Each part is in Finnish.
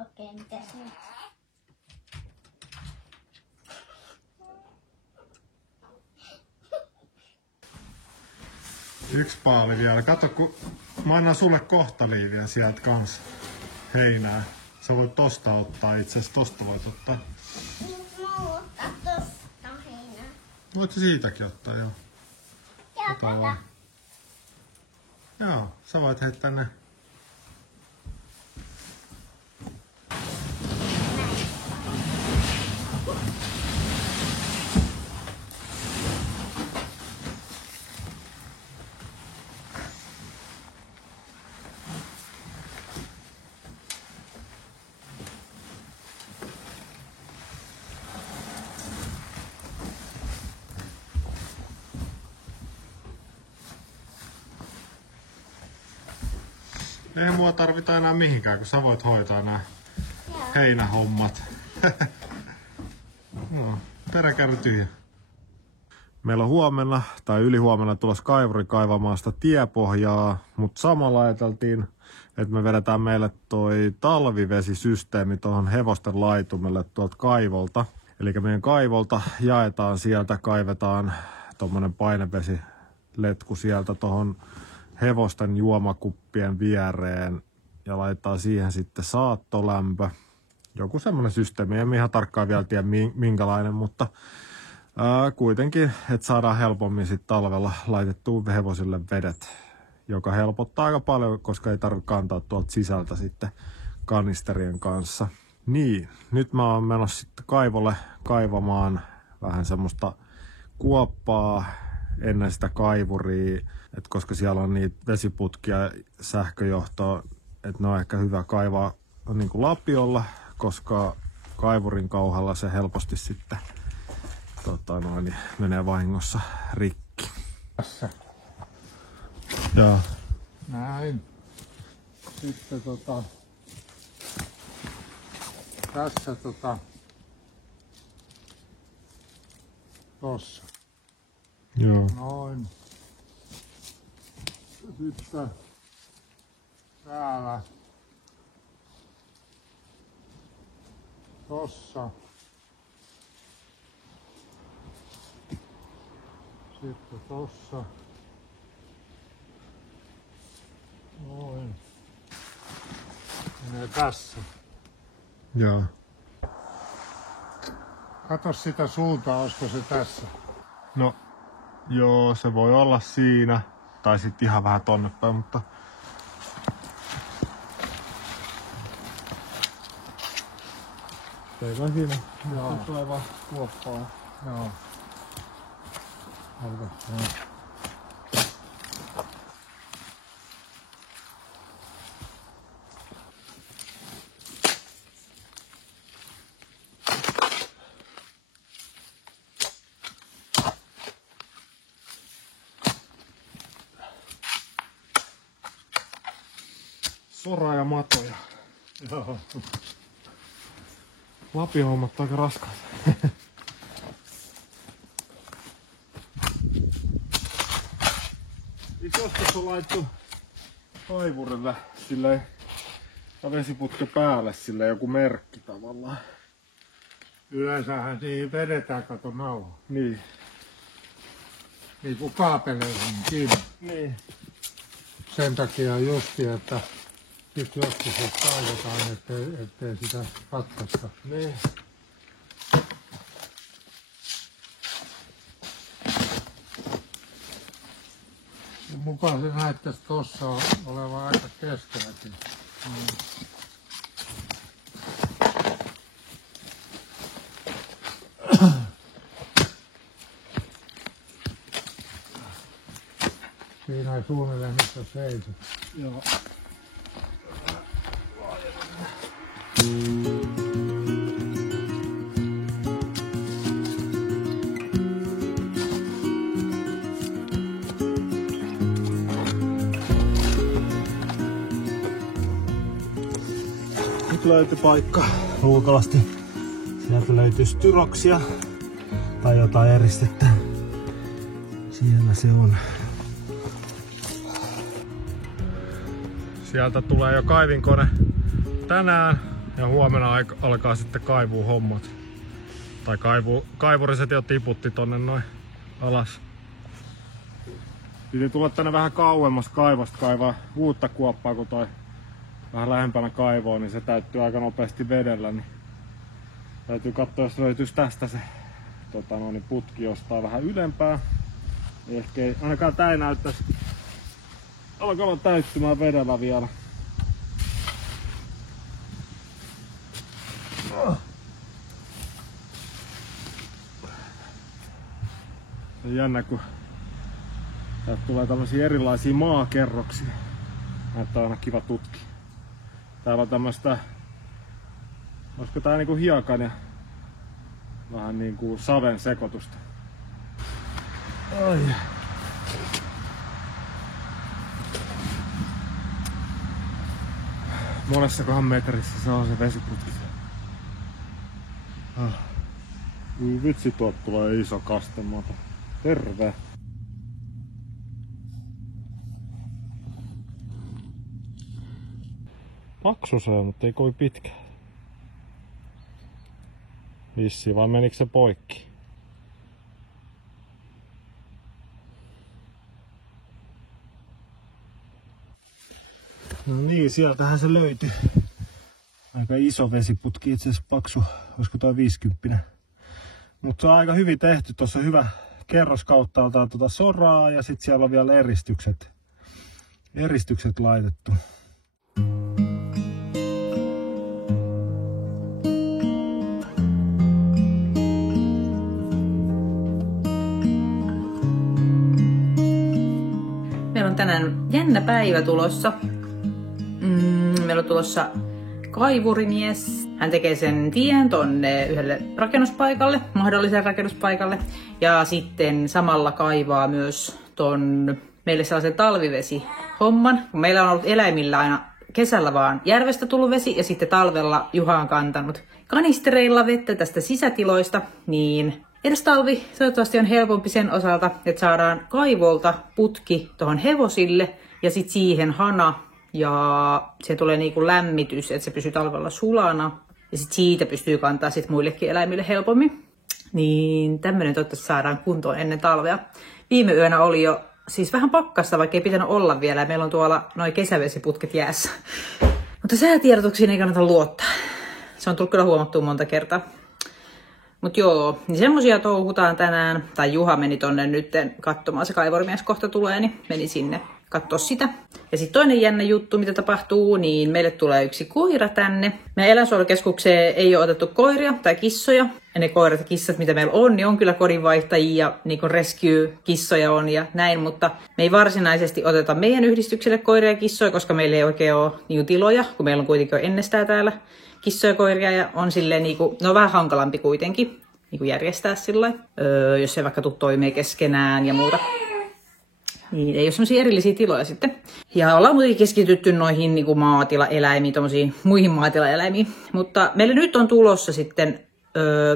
Okei, mitäs nyt? Yksi paali vielä. Kato, kun mä annan sulle kohta liiviä sieltä kanssa. Heinää. Sä voit tosta ottaa, itse asiassa tosta voit ottaa. Mä voin ottaa tosta heinää. Voit siitäkin ottaa, joo. Ja tätä. Joo, sä voit heittää ne. Ei mua tarvita enää mihinkään, kun sä voit hoitaa nämä heinähommat. No, peräkärry tyhjä. Meillä on huomenna tai ylihuomenna tulossa kaivuri kaivamaan sitä tiepohjaa, mutta samalla ajateltiin, että me vedetään meille toi talvivesisysteemi tuohon hevosten laitumelle tuolta kaivolta. Eli meidän kaivolta jaetaan sieltä, kaivetaan tommonen painevesiletku sieltä tuohon hevosten juomakuppien viereen ja laittaa siihen sitten saattolämpö. Joku semmoinen systeemi, en ihan tarkkaan vielä tiedä minkälainen, mutta kuitenkin, että saadaan helpommin sitten talvella laitettua hevosille vedet, joka helpottaa aika paljon, koska ei tarvitse kantaa tuolta sisältä sitten kanisterien kanssa. Niin, nyt mä oon menossa sitten kaivolle kaivamaan vähän semmoista kuoppaa ennen sitä kaivuria, että koska siellä on niitä vesiputkia ja sähköjohtoa, että ne on ehkä hyvä kaivaa niin kuin lapiolla, koska kaivurin kauhalla se helposti sitten menee vahingossa rikki. Tässä. Joo. Näin. Sitten tässä tossa. Joo. Noin. Sitten täällä. Tossa. Sitten tossa. Noin. Menee tässä. Joo. Kato sitä suuntaa, olisiko se tässä? No, joo, se voi olla siinä. Tai sitten ihan vähän tonne päin, mutta... Ei vaan siinä. Joo. Tulee vaan kuoppaa. Joo. Soraa ja matoja. Joo. Lapiohommat aika raskaat. Joskus on laittu kaivurille silleen, tai vesiputke päälle silleen joku merkki tavallaan. Yleensähän siihen vedetään, kato nauha. Niin. Niin kuin kaapeleihin kiinni. Niin. Sen takia justi, että sit joskus jos kaivetaan, ettei sitä katkaista. Niin. Mukaan se näyttäisi tuossa olevan aika keskelläkin. Siinä ei suunnilleen missä seisoo. Joo. löytyi paikka luultavasti. Sieltä löytyy styroksia tai jotain eristettä. Siellä se on. Sieltä tulee jo kaivinkone tänään ja huomenna alkaa sitten kaivuuhommat. Tai kaivuriset jo tiputti tonne noin alas. Piti tulla tänne vähän kauemmas kaivosta kaivaa uutta kuoppaa, kun toi vähän lähempänä kaivoa, niin se täyttyy aika nopeasti vedellä. Niin täytyy katsoa, jos löytyisi tästä se putki jostain vähän ylempää. Ehkä ei, ainakaan tää ei näyttäisi alkaa täyttymään vedellä vielä. Se on jännä, kun täältä tulee tämmösiä erilaisia maakerroksia. Näyttää aina kiva tutki. Täällä on tämmöstä, olisiko tää niinku hiekan ja vähän niinku saven sekoitusta. Ai. Monessakohan metrissä se on se vesiputki. Vitsi, tuolta tulee iso kastemaata. Terve! Paksu se on, mutta ei kovin pitkä. Vissi, vai menikö se poikki? No niin, sieltähän se löytyi. Aika iso vesiputki, itse asiassa paksu, olisiko toi 50. Mutta se on aika hyvin tehty, tuossa hyvä kerros kauttaaltaan soraa ja sitten siellä on vielä eristykset laitettu. Meillä on tänään jännä päivä tulossa. Meillä on tulossa kaivurimies. Hän tekee sen tien tonne yhdelle rakennuspaikalle, mahdolliselle rakennuspaikalle. Ja sitten samalla kaivaa myös meille sellaisen talvivesihomman. Meillä on ollut eläimillä aina kesällä vaan järvestä tullut vesi ja sitten talvella Juha on kantanut kanistereilla vettä tästä sisätiloista. Niin edes talvi toivottavasti on helpompi sen osalta, että saadaan kaivolta putki tuohon hevosille ja sitten siihen hana. Ja se tulee niinku lämmitys, että se pysyy talvella sulana. Ja sit siitä pystyy kantaa sit muillekin eläimille helpommin. Niin tämmönen toivottavasti saadaan kuntoon ennen talvea. Viime yönä oli jo siis vähän pakkasta, vaikka ei pitänyt olla vielä. Meillä on tuolla noi kesävesiputket jäässä. Mutta säätiedotuksiin ei kannata luottaa. Se on tullut kyllä huomattua monta kertaa. Mut joo, niin semmosia touhutaan tänään. Tai Juha meni tonne nytten katsomaan, se kaivurimies kohta tulee, niin meni sinne katsoa sitä. Ja sitten toinen jännä juttu, mitä tapahtuu, niin meille tulee yksi koira tänne. Meidän eläinsuojelukeskukseen ei ole otettu koiria tai kissoja. Ja ne koirat ja kissat, mitä meillä on, niin on kyllä kodinvaihtajia, niin kuin rescue-kissoja on ja näin. Mutta me ei varsinaisesti oteta meidän yhdistykselle koiria ja kissoja, koska meillä ei oikein ole niin tiloja, kun meillä on kuitenkin jo ennestään täällä kissoja ja koiria. Ja on silleen, niin kuin, ne on vähän hankalampi kuitenkin niin kuin järjestää sillä jos se vaikka tuu toimeen keskenään ja muuta. Niin, ei ole semmoisia erillisiä tiloja sitten. Ja ollaan muutenkin keskitytty noihin niin kuin maatilaeläimiin, tommosiin muihin maatilaeläimiin. Mutta meille nyt on tulossa sitten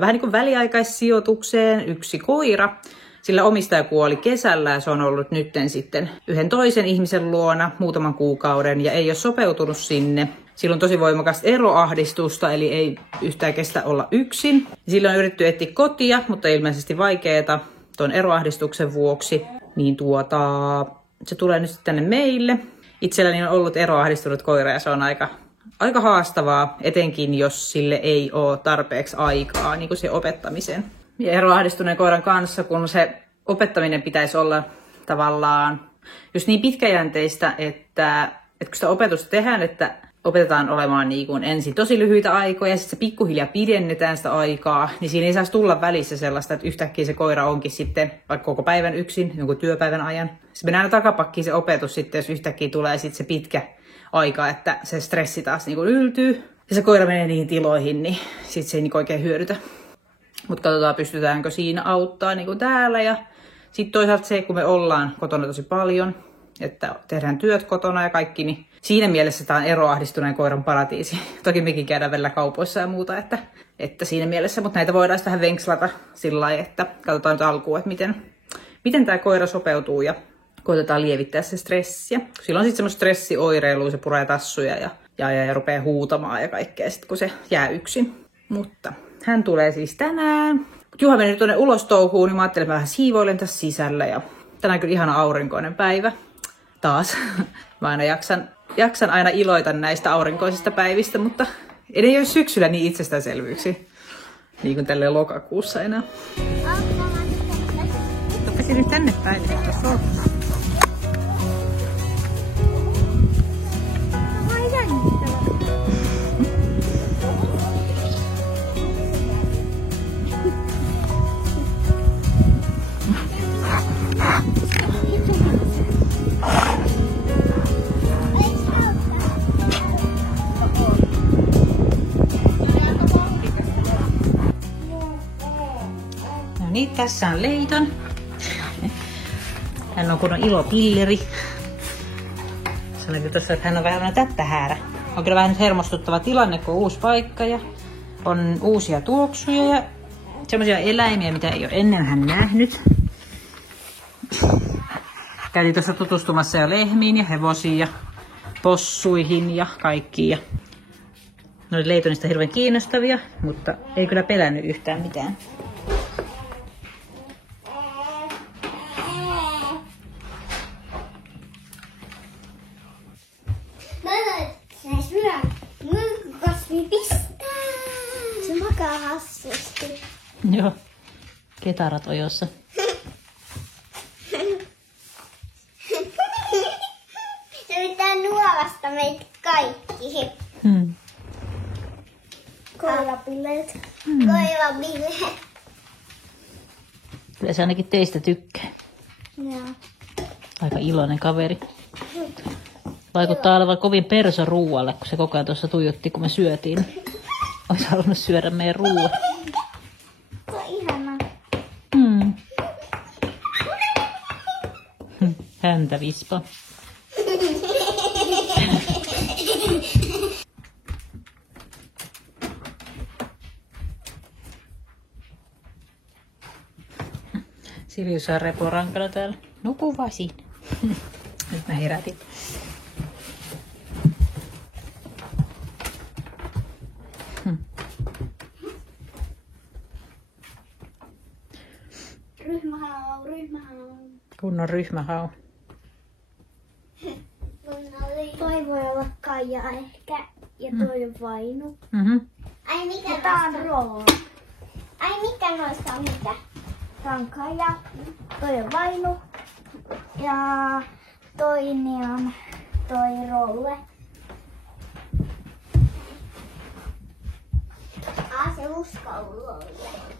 vähän niin kuin väliaikaissijoitukseen yksi koira. Sillä omistaja kuoli kesällä ja se on ollut nytten sitten yhden toisen ihmisen luona muutaman kuukauden ja ei ole sopeutunut sinne. Sillä on tosi voimakasta eroahdistusta, eli ei yhtään kestä olla yksin. Sillä on yritetty etsiä kotia, mutta ilmeisesti vaikeaa tuon eroahdistuksen vuoksi. Niin se tulee nyt tänne meille. Itselläni on ollut eroahdistunut koira ja se on aika haastavaa, etenkin jos sille ei ole tarpeeksi aikaa niin kuin se opettamiseen. Ja eroahdistuneen koiran kanssa, kun se opettaminen pitäisi olla tavallaan just niin pitkäjänteistä, että kun sitä opetusta tehdään, että opetetaan olemaan niin kuin ensin tosi lyhyitä aikoja ja sitten se pikkuhiljaa pidennetään sitä aikaa, niin siinä ei saisi tulla välissä sellaista, että yhtäkkiä se koira onkin sitten vaikka koko päivän yksin, jonkun työpäivän ajan. Se menee aina takapakkiin se opetus sitten, jos yhtäkkiä tulee sitten se pitkä aika, että se stressi taas niin kuin yltyy ja se koira menee niihin tiloihin, niin sitten se ei niin oikein hyödytä. Mutta katsotaan, pystytäänkö siinä auttaa niin kuin täällä ja sitten toisaalta se, kun me ollaan kotona tosi paljon, että tehdään työt kotona ja kaikki, niin siinä mielessä tämä on eroahdistuneen koiran paratiisi. Toki mekin käydään välillä kaupoissa ja muuta, että siinä mielessä, mutta näitä voidaan vähän venkslata sillä lailla, että katsotaan nyt alkuun, että miten tämä koira sopeutuu ja koitetaan lievittää se stressiä. Silloin sitten semmoista stressioireilua, se puree tassuja ja rupeaa huutamaan ja kaikkea sitten, kun se jää yksin. Mutta hän tulee siis tänään. Juha meni tuonne ulos touhuun, niin mä ajattelin, että mä vähän siivoilen tässä sisällä. Ja tänään kyllä ihana aurinkoinen päivä. Taas. Mä aina jaksan aina iloita näistä aurinkoisista päivistä, mutta ei ole syksyllä niin itsestäänselvyyksiä. Niin kuin tälleen lokakuussa enää. Toppasi nyt tänne päin. No niin, tässä on Leiton. Hän on kunnon ilopilleri. Sanoin tuossa, että hän on vähän tättähäärä. On kyllä vähän hermostuttava tilanne, kun on uusi paikka ja on uusia tuoksuja ja semmoisia eläimiä, mitä ei ole ennen hän nähnyt. Käytiin tuossa tutustumassa jo lehmiin ja hevosiin ja possuihin ja kaikkiin. Ne oli Leitonista hirveän kiinnostavia, mutta ei kyllä pelännyt yhtään mitään. Se makaa hassusti. Joo, ketarat ojossa. Se pitää nuolasta meitä kaikki. Koirapilleet. Koirapilleet. Kyllä se ainakin teistä tykkää. Joo. Aika iloinen kaveri. Vaikuttaa olevan kovin perso ruualle, kun se koko ajan tuossa tuijotti, kun me syötiin. Olisi halunnut syödä meidän ruuan. Se on ihanaa. Häntä vispa. Sirius on reporankana täällä. Nuku vaan siinä. Nyt mä herätin. Ryhmähau. Kunnon ryhmähau. Toi voi olla Kaija ehkä. Ja toi on Vainu. Ai mikä ja tää on Rooli. Ai mikä noista on mikä? Tää on Kaija. Toi on Vainu. Ja toinen on toi Rolle. Se uskoo Rolle.